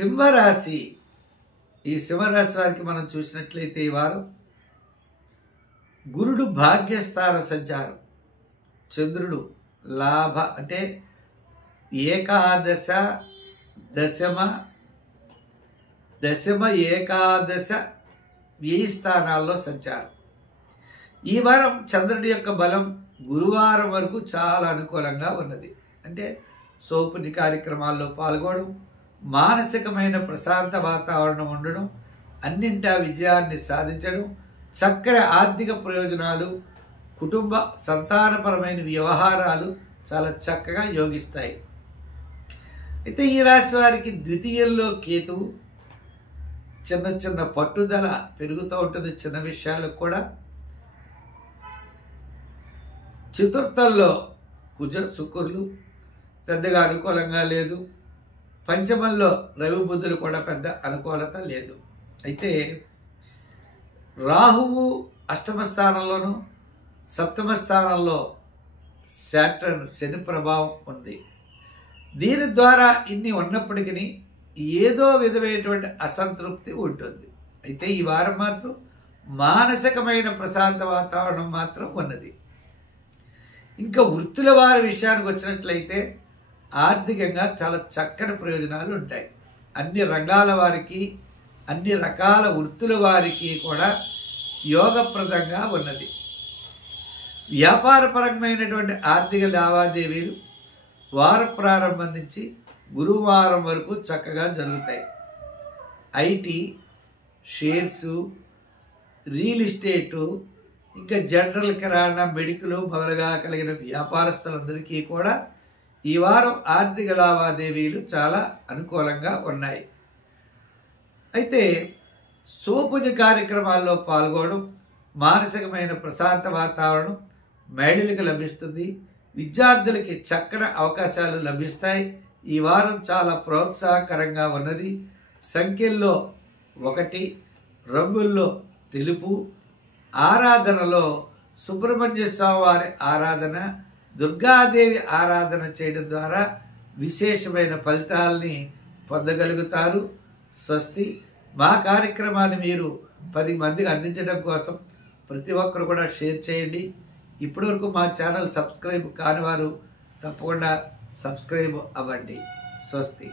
సింహరాశి. ఈ సింహరాశి వారికి మనం చూసినట్లయితే ఈ వారం గురుడు భాగ్యస్థాన సంచారం, చంద్రుడు లాభ అంటే ఏకాదశ దశమ ఏకాదశ వ్యయ స్థానాల్లో సంచారం. ఈ వారం చంద్రుడి యొక్క బలం గురువారం వరకు చాలా అనుకూలంగా ఉన్నది. అంటే సోపుని కార్యక్రమాల్లో పాల్గొనడం, మానసికమైన ప్రశాంత వాతావరణం ఉండడం, అన్నింటా విజయాన్ని సాధించడం, చక్కని ఆర్థిక ప్రయోజనాలు, కుటుంబ సంతానపరమైన వ్యవహారాలు చాలా చక్కగా యోగిస్తాయి. అయితే ఈ రాశి వారికి ద్వితీయంలో కేతువు, చిన్న చిన్న పట్టుదల పెరుగుతూ ఉంటుంది చిన్న విషయాలకు కూడా. చతుర్థంలో కుజ శుక్రులు పెద్దగా అనుకూలంగా లేదు. పంచమంలో రవి బుధులు కూడా పెద్ద అనుకూలత లేదు. అయితే రాహువు అష్టమ స్థానంలోను, సప్తమ స్థానంలో శాటర్న్ శని ప్రభావం ఉంది. దీని ద్వారా ఇన్ని ఉన్నప్పటికీ ఏదో విధమైనటువంటి అసంతృప్తి ఉంటుంది. అయితే ఈ వారం మాత్రం మానసికమైన ప్రశాంత వాతావరణం మాత్రం ఉన్నది. ఇంకా వృత్తుల వారి విషయానికి వచ్చినట్లయితే ఆర్థికంగా చాలా చక్కని ప్రయోజనాలు ఉంటాయి. అన్ని రంగాల వారికి, అన్ని రకాల వృత్తుల వారికి కూడా యోగప్రదంగా ఉన్నది. వ్యాపారపరమైనటువంటి ఆర్థిక లావాదేవీలు వార ప్రారంభం నుంచి గురువారం వరకు చక్కగా జరుగుతాయి. ఐటీ, షేర్సు, రియల్ ఎస్టేటు, ఇంకా జనరల్ కిరాణా, మెడికల్ మొదలుగా కలిగిన వ్యాపారస్తులందరికీ కూడా ఈ వారం ఆర్థిక లావాదేవీలు చాలా అనుకూలంగా ఉన్నాయి. అయితే శుభపూజ కార్యక్రమాల్లో పాల్గొనడం, మానసికమైన ప్రశాంత వాతావరణం మహిళలకు లభిస్తుంది. విద్యార్థులకి చక్కని అవకాశాలు లభిస్తాయి. ఈ వారం చాలా ప్రోత్సాహకరంగా ఉన్నది. సంఖ్యల్లో 1, రంగుల్లో తెలుపు, ఆరాధనలో సుబ్రహ్మణ్య స్వామి వారి ఆరాధన, దుర్గాదేవి ఆరాధన చేయడం ద్వారా విశేషమైన ఫలితాలని పొందగలుగుతారు. స్వస్తి. మా కార్యక్రమాన్ని మీరు 10 మందికి అందించడం కోసం ప్రతి ఒక్కరు కూడా షేర్ చేయండి. ఇప్పటివరకు మా ఛానల్ సబ్స్క్రైబ్ కాని వారు తప్పకుండా సబ్స్క్రైబ్ అవ్వండి. స్వస్తి.